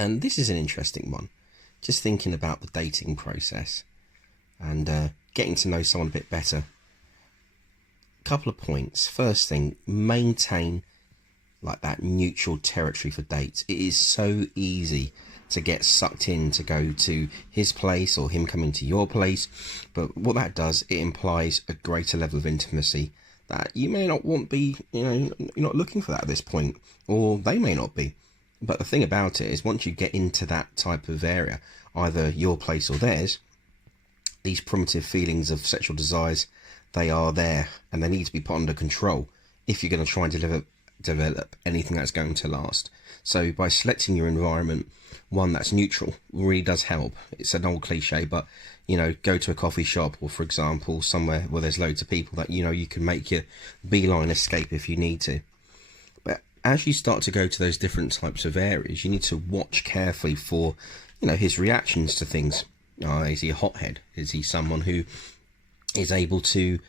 And this is an interesting one. Just thinking about the dating process and getting to know someone a bit better. Couple of points. First thing, maintain like that neutral territory for dates. It is so easy to get sucked in to go to his place or him coming to your place, but what that does, it implies a greater level of intimacy that you may not want be, you're not looking for that at this point, or they may not be. But the thing about it is, once you get into that type of area, either your place or theirs, these primitive feelings of sexual desires, they are there and they need to be put under control if you're going to try and develop anything that's going to last. So by selecting your environment, one that's neutral, really does help. It's an old cliche, but go to a coffee shop, or for example somewhere where there's loads of people that you can make your beeline escape if you need to. But as you start to go to those different types of areas, you need to watch carefully for his reactions to things. Is he a hothead? Is he someone who is able to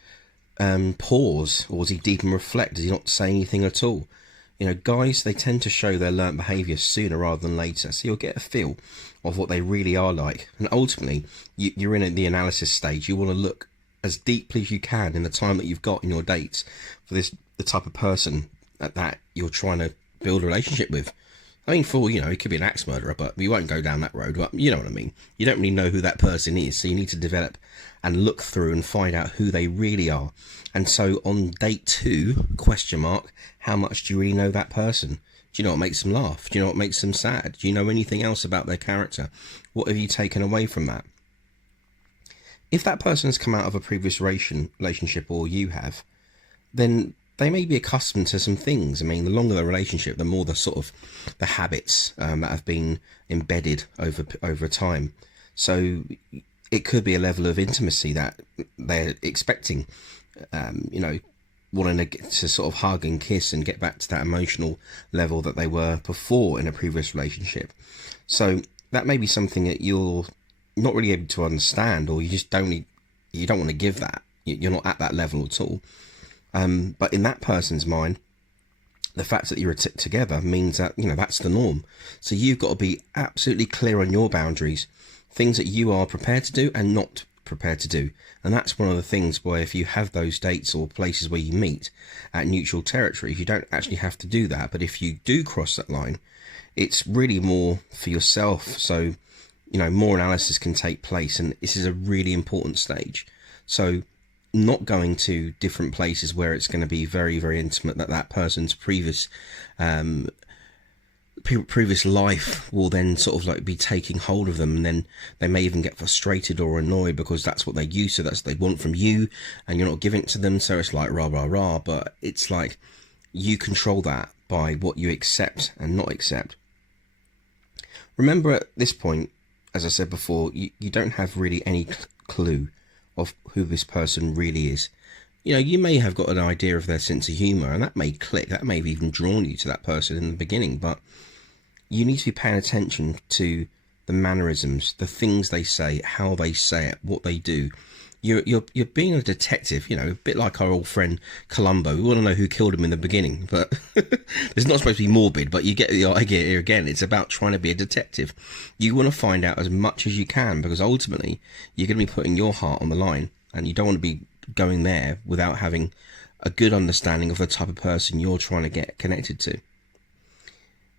pause, or is he deep and reflect? Does he not say anything at all? Guys, they tend to show their learnt behaviour sooner rather than later, so you'll get a feel of what they really are like. And ultimately, you're in the analysis stage. You want to look as deeply as you can in the time that you've got in your dates for the type of person that you're trying to build a relationship with. I mean, he could be an axe murderer, but we won't go down that road. But you know what I mean. You don't really know who that person is, so you need to develop and look through and find out who they really are. And so on date 2, ? How much do you really know that person? Do you know what makes them laugh? Do you know what makes them sad? Do you know anything else about their character? What have you taken away from that? If that person has come out of a previous relationship, or you have, then they may be accustomed to some things. I mean, the longer the relationship, the more the sort of the habits that have been embedded over time. So it could be a level of intimacy that they're expecting, wanting to sort of hug and kiss and get back to that emotional level that they were before in a previous relationship. So that may be something that you're not really able to understand, or you don't want to give that. You're not at that level at all. But in that person's mind, the fact that you're together means that, that's the norm. So you've got to be absolutely clear on your boundaries, things that you are prepared to do and not prepared to do. And that's one of the things where if you have those dates or places where you meet at neutral territory, you don't actually have to do that. But if you do cross that line, it's really more for yourself. So, more analysis can take place, and this is a really important stage. So not going to different places where it's going to be very, very intimate, that person's previous life will then sort of like be taking hold of them, and then they may even get frustrated or annoyed because that's what they're used to, that's what they want from you, and you're not giving it to them. So it's like rah rah rah, but it's like you control that by what you accept and not accept. Remember, at this point, as I said before, you don't have really any clue of who this person really is. You may have got an idea of their sense of humour, and that may click, that may have even drawn you to that person in the beginning, but you need to be paying attention to the mannerisms, the things they say, how they say it, what they do. You're being a detective, a bit like our old friend Columbo. We want to know who killed him in the beginning, but it's not supposed to be morbid, but you get the idea here again. It's about trying to be a detective. You want to find out as much as you can, because ultimately you're going to be putting your heart on the line, and you don't want to be going there without having a good understanding of the type of person you're trying to get connected to.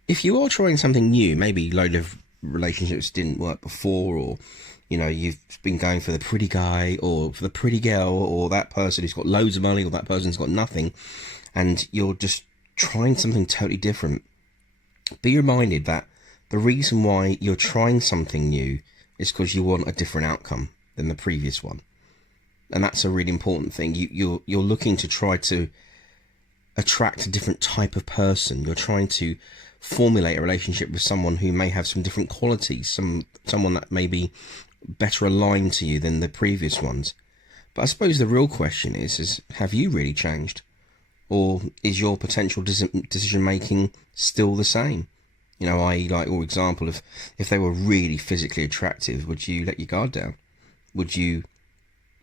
If you are trying something new, maybe a load of relationships didn't work before, or you've been going for the pretty guy or for the pretty girl, or that person who's got loads of money, or that person's got nothing, and you're just trying something totally different, be reminded that the reason why you're trying something new is because you want a different outcome than the previous one. And that's a really important thing. You're looking to try to attract a different type of person. You're trying to formulate a relationship with someone who may have some different qualities, someone that may be better aligned to you than the previous ones. But I suppose the real question is have you really changed? Or is your potential decision making still the same? I.e., like, for example, if they were really physically attractive, would you let your guard down? Would you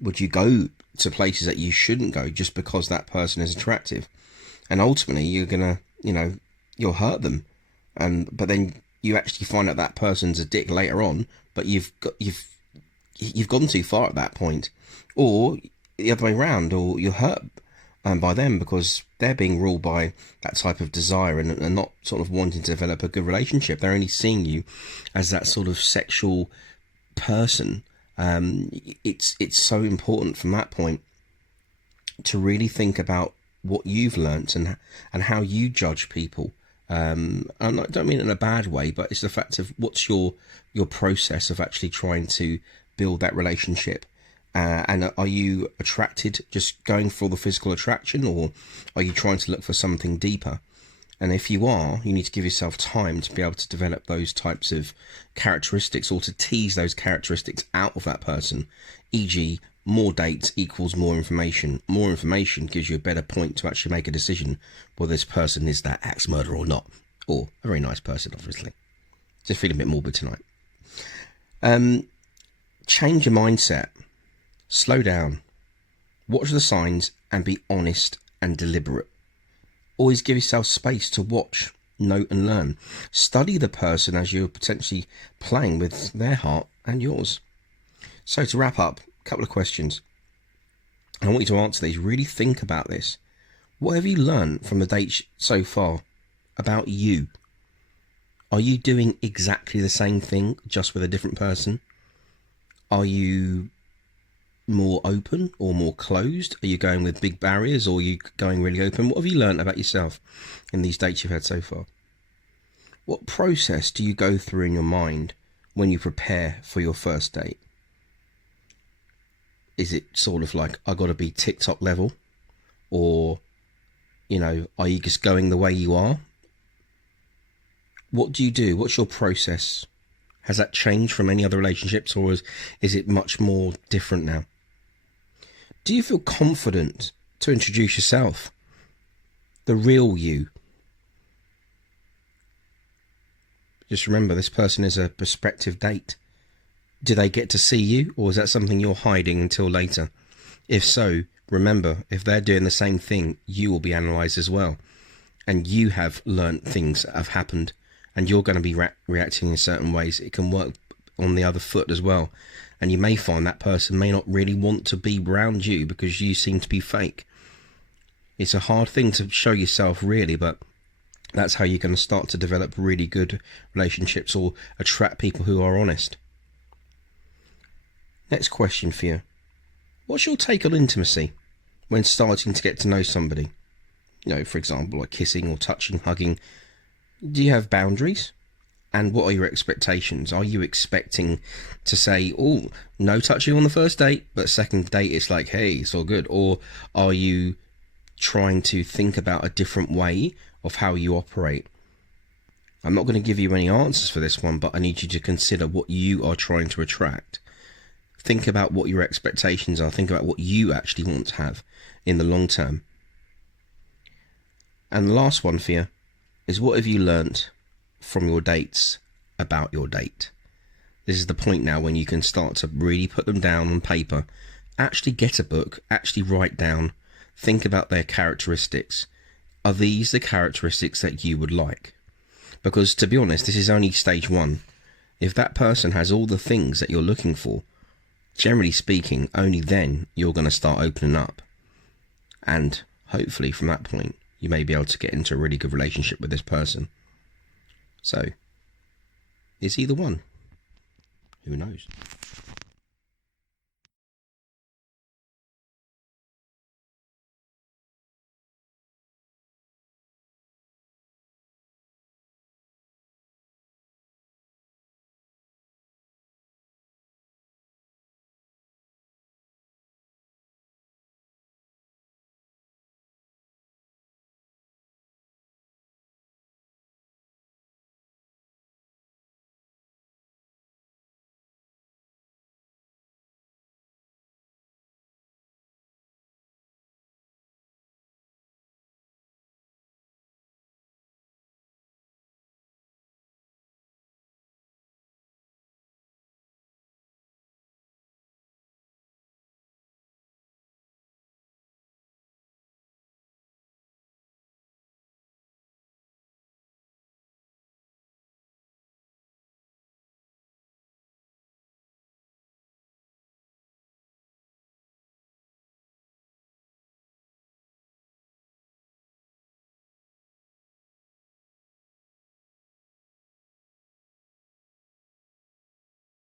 go to places that you shouldn't go just because that person is attractive? And ultimately you're gonna, you'll hurt them. But then you actually find out that person's a dick later on, but you've gone too far at that point, or the other way around, or you're hurt by them because they're being ruled by that type of desire and not sort of wanting to develop a good relationship. They're only seeing you as that sort of sexual person. It's so important from that point to really think about what you've learnt and how you judge people. And I don't mean it in a bad way, but it's the fact of what's your process of actually trying to build that relationship. And are you attracted, just going for the physical attraction, or are you trying to look for something deeper? And if you are, you need to give yourself time to be able to develop those types of characteristics, or to tease those characteristics out of that person. E.g., more dates equals more information. More information gives you a better point to actually make a decision whether this person is that axe murderer or not. Or a very nice person, obviously. Just feeling a bit morbid tonight. Change your mindset. Slow down. Watch the signs and be honest and deliberate. Always give yourself space to watch, note and learn. Study the person as you're potentially playing with their heart and yours. So to wrap up, a couple of questions. I want you to answer these. Really think about this. What have you learned from the dates so far about you? Are you doing exactly the same thing, just with a different person? Are you more open or more closed? Are you going with big barriers, or are you going really open? What have you learned about yourself in these dates you've had so far? What process do you go through in your mind when you prepare for your first date? Is it sort of like, I got to be TikTok level? Or, are you just going the way you are? What do you do? What's your process? Has that changed from any other relationships, or is it much more different now? Do you feel confident to introduce yourself? The real you. Just remember, this person is a prospective date. Do they get to see you, or is that something you're hiding until later? If so, remember, if they're doing the same thing, you will be analysed as well. And you have learnt things that have happened, and you're going to be reacting in certain ways. It can work on the other foot as well. And you may find that person may not really want to be around you because you seem to be fake. It's a hard thing to show yourself, really, but that's how you're going to start to develop really good relationships, or attract people who are honest. Next question for you. What's your take on intimacy when starting to get to know somebody? For example, like kissing or touching, hugging. Do you have boundaries? And what are your expectations? Are you expecting to say, oh, no touching on the first date, but second date it's like, hey, it's all good? Or are you trying to think about a different way of how you operate? I'm not going to give you any answers for this one, but I need you to consider what you are trying to attract. Think about what your expectations are. Think about what you actually want to have in the long term. And the last one for you is, what have you learnt from your dates about your date? This is the point now when you can start to really put them down on paper. Actually get a book, actually write down, think about their characteristics. Are these the characteristics that you would like? Because to be honest, this is only stage one. If that person has all the things that you're looking for, generally speaking, only then you're going to start opening up. And hopefully from that point, you may be able to get into a really good relationship with this person. So, it's either one. Who knows?